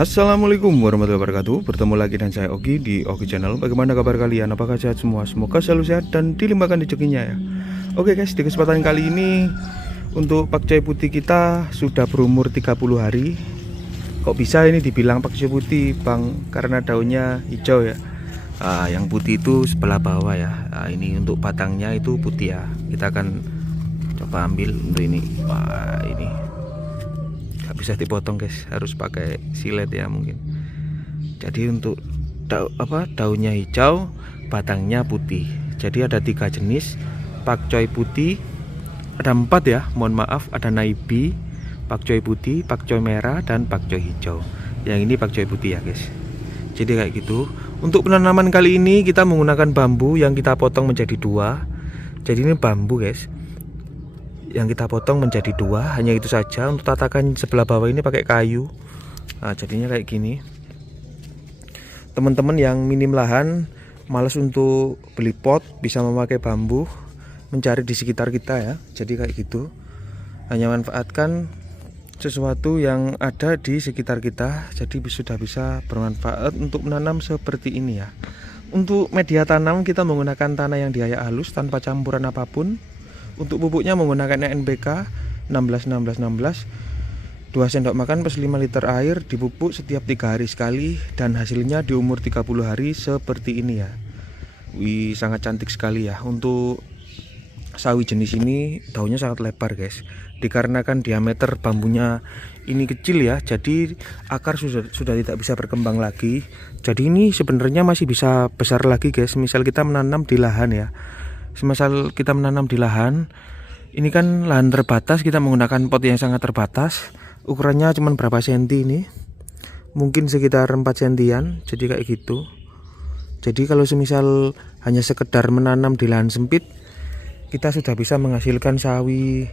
Assalamualaikum warahmatullahi wabarakatuh. Bertemu lagi dengan saya Ogi di Ogi Channel. Bagaimana kabar kalian? Apakah sehat semua? Semoga selalu sehat dan dilimpahkan rezekinya ya. Oke guys, di kesempatan kali ini untuk pakchoy putih kita sudah berumur 30 hari. Kok bisa ini dibilang pakchoy putih, Bang? Karena daunnya hijau ya. Yang putih itu sebelah bawah ya. Ini untuk batangnya itu putih ya. Kita akan coba ambil untuk ini. Wah, ini bisa dipotong guys, harus pakai silet ya mungkin. Jadi untuk daunnya hijau, batangnya putih. Jadi ada 3 jenis pakchoy putih, ada 4 ya, mohon maaf, ada naibi, pakchoy putih, pakchoy merah, dan pakchoy hijau. Yang ini pakchoy putih ya guys. Jadi kayak gitu. Untuk penanaman kali ini kita menggunakan bambu yang kita potong menjadi 2. Jadi ini bambu guys, yang kita potong menjadi 2, hanya itu saja. Untuk tatakan sebelah bawah ini pakai kayu. Jadinya kayak gini. Teman-teman yang minim lahan, males untuk beli pot, bisa memakai bambu, mencari di sekitar kita ya. Jadi kayak gitu. Hanya manfaatkan sesuatu yang ada di sekitar kita. Jadi sudah bisa bermanfaat untuk menanam seperti ini ya. Untuk media tanam kita menggunakan tanah yang diayak halus tanpa campuran apapun. Untuk pupuknya menggunakan NPK 16 2 sendok makan plus 5 liter air, dipupuk setiap 3 hari sekali, dan hasilnya di umur 30 hari seperti ini ya. Wih, sangat cantik sekali ya. Untuk sawi jenis ini daunnya sangat lebar guys, dikarenakan diameter bambunya ini kecil ya, jadi akar sudah tidak bisa berkembang lagi. Jadi ini sebenarnya masih bisa besar lagi guys. Misal kita menanam di lahan ya, semisal kita menanam di lahan, ini kan lahan terbatas, kita menggunakan pot yang sangat terbatas. Ukurannya cuma berapa senti ini, mungkin sekitar 4 sentian. Jadi kayak gitu. Jadi kalau semisal hanya sekedar menanam di lahan sempit, kita sudah bisa menghasilkan sawi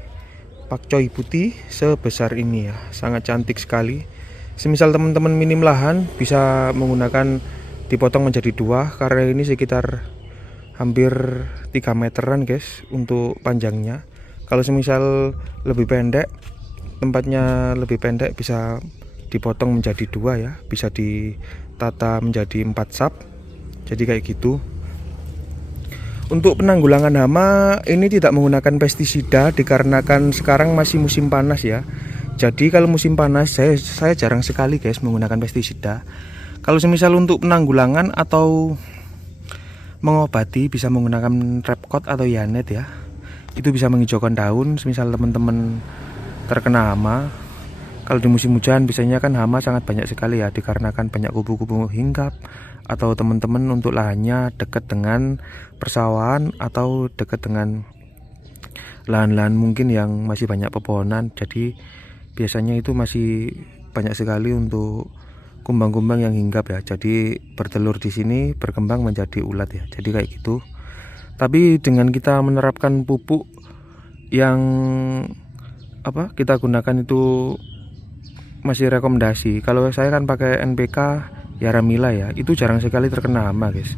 pakchoy putih sebesar ini ya. Sangat cantik sekali. Semisal teman-teman minim lahan, bisa menggunakan dipotong menjadi 2, karena ini sekitar hampir 3 meteran guys untuk panjangnya. Kalau semisal lebih pendek, tempatnya lebih pendek, bisa dipotong menjadi 2 ya, bisa ditata menjadi 4 sap. Jadi kayak gitu. Untuk penanggulangan hama ini tidak menggunakan pestisida, dikarenakan sekarang masih musim panas ya. Jadi kalau musim panas saya jarang sekali guys menggunakan pestisida. Kalau semisal untuk penanggulangan atau mengobati, bisa menggunakan repkot atau yanet ya. Itu bisa menghijaukan daun semisal teman-teman terkena hama. Kalau di musim hujan biasanya kan hama sangat banyak sekali ya, dikarenakan banyak kupu-kupu hinggap, atau teman-teman untuk lahannya dekat dengan persawahan atau dekat dengan lahan-lahan mungkin yang masih banyak pepohonan. Jadi biasanya itu masih banyak sekali untuk kumbang-kumbang yang hinggap ya. Jadi bertelur di sini, berkembang menjadi ulat ya. Jadi kayak gitu. Tapi dengan kita menerapkan pupuk yang kita gunakan itu masih rekomendasi. Kalau saya kan pakai NPK ya Ramila ya, itu jarang sekali terkena hama guys.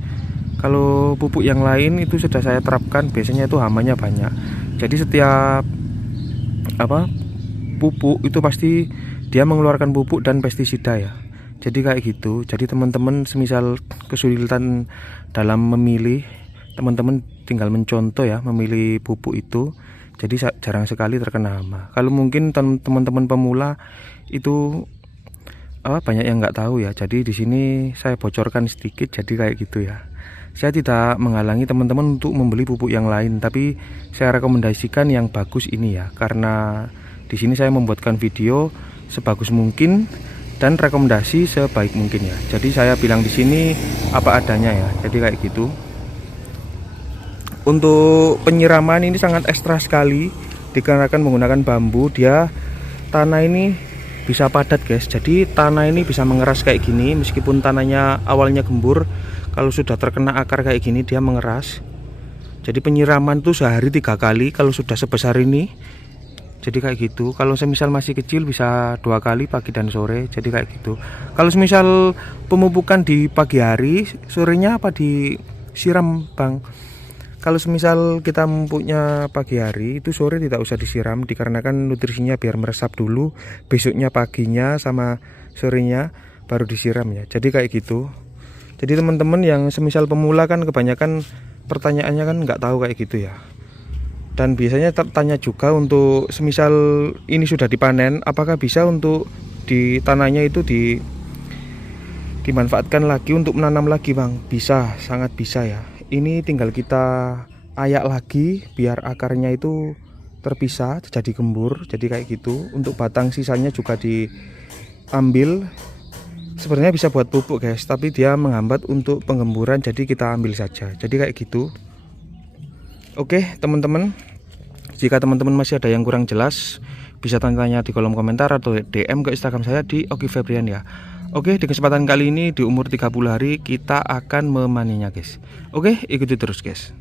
Kalau pupuk yang lain itu sudah saya terapkan, biasanya itu hamanya banyak. Jadi setiap pupuk itu pasti dia mengeluarkan pupuk dan pestisida ya. Jadi kayak gitu. Jadi teman-teman semisal kesulitan dalam memilih, teman-teman tinggal mencontoh ya, memilih pupuk itu. Jadi jarang sekali terkena hama. Kalau mungkin teman-teman pemula itu banyak yang nggak tahu ya. Jadi di sini saya bocorkan sedikit. Jadi kayak gitu ya. Saya tidak menghalangi teman-teman untuk membeli pupuk yang lain, tapi saya rekomendasikan yang bagus ini ya. Karena di sini saya membuatkan video sebagus mungkin dan rekomendasi sebaik mungkin ya. Jadi saya bilang di sini apa adanya ya. Jadi kayak gitu. Untuk penyiraman ini sangat ekstra sekali, dikarenakan menggunakan bambu. Dia tanah ini bisa padat guys. Jadi tanah ini bisa mengeras kayak gini, meskipun tanahnya awalnya gembur. Kalau sudah terkena akar kayak gini, dia mengeras. Jadi penyiraman tuh sehari 3 kali kalau sudah sebesar ini. Jadi kayak gitu. Kalau semisal masih kecil bisa 2 kali, pagi dan sore. Jadi kayak gitu. Kalau semisal pemupukan di pagi hari, sorenya apa disiram Bang? Kalau semisal kita memupuknya pagi hari, itu sore tidak usah disiram, dikarenakan nutrisinya biar meresap dulu. Besoknya paginya sama sorenya baru disiram ya. Jadi kayak gitu. Jadi teman-teman yang semisal pemula kan kebanyakan pertanyaannya kan nggak tahu kayak gitu ya. Dan biasanya tertanya juga untuk semisal ini sudah dipanen, apakah bisa untuk di tanahnya itu dimanfaatkan lagi untuk menanam lagi Bang? Bisa, sangat bisa ya. Ini tinggal kita ayak lagi biar akarnya itu terpisah jadi gembur, jadi kayak gitu. Untuk batang sisanya juga diambil. Sebenarnya bisa buat pupuk guys, tapi dia menghambat untuk penggemburan, jadi kita ambil saja. Jadi kayak gitu. Oke teman-teman, jika teman-teman masih ada yang kurang jelas, bisa tanya-tanya di kolom komentar atau DM ke Instagram saya di Oki Febrian ya. Oke, di kesempatan kali ini di umur 30 hari kita akan memanennya guys. Oke, ikuti terus guys.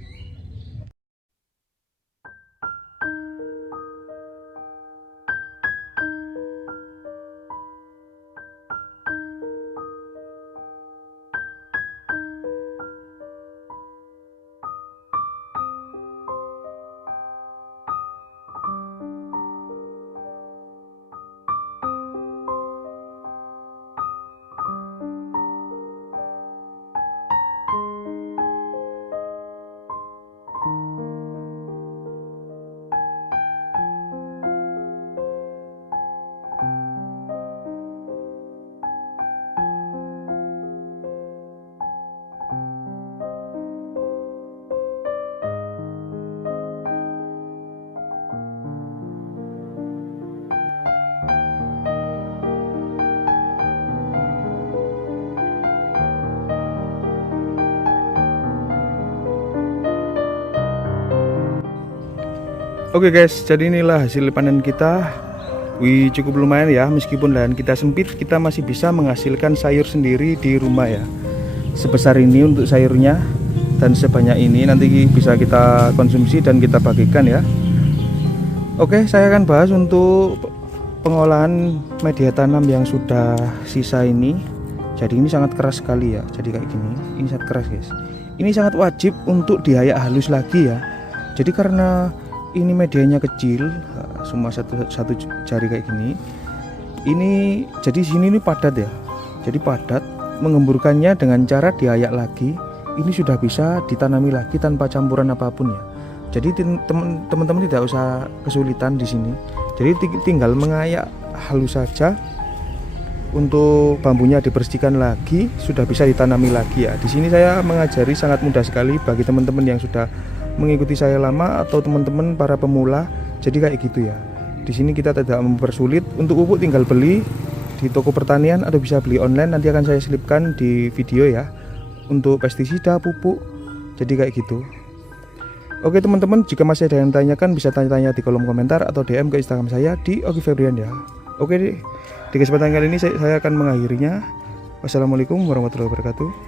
Oke guys, jadi inilah hasil panen kita. Wih, cukup lumayan ya, meskipun lahan kita sempit, kita masih bisa menghasilkan sayur sendiri di rumah ya. Sebesar ini untuk sayurnya, dan sebanyak ini nanti bisa kita konsumsi dan kita bagikan ya. Oke, saya akan bahas untuk pengolahan media tanam yang sudah sisa ini. Jadi ini sangat keras sekali ya, jadi kayak gini, ini sangat keras guys. Ini sangat wajib untuk diayak halus lagi ya. Jadi karena ini medianya kecil, cuma satu jari kayak gini. Ini jadi sini ini padat ya. Jadi padat, mengemburkannya dengan cara diayak lagi. Ini sudah bisa ditanami lagi tanpa campuran apapun ya. Jadi teman-teman tidak usah kesulitan di sini. Jadi tinggal mengayak halus saja. Untuk bambunya dibersihkan lagi, sudah bisa ditanami lagi ya. Di sini saya mengajari sangat mudah sekali bagi teman-teman yang sudah mengikuti saya lama atau teman-teman para pemula. Jadi kayak gitu ya. Di sini kita tidak mempersulit. Untuk pupuk tinggal beli di toko pertanian atau bisa beli online, nanti akan saya selipkan di video ya. Untuk pestisida, pupuk. Jadi kayak gitu. Oke teman-teman, jika masih ada yang tanyakan bisa tanya-tanya di kolom komentar atau DM ke Instagram saya di Oki Febrian ya. Oke, di kesempatan kali ini saya akan mengakhirinya. Wassalamualaikum warahmatullahi wabarakatuh.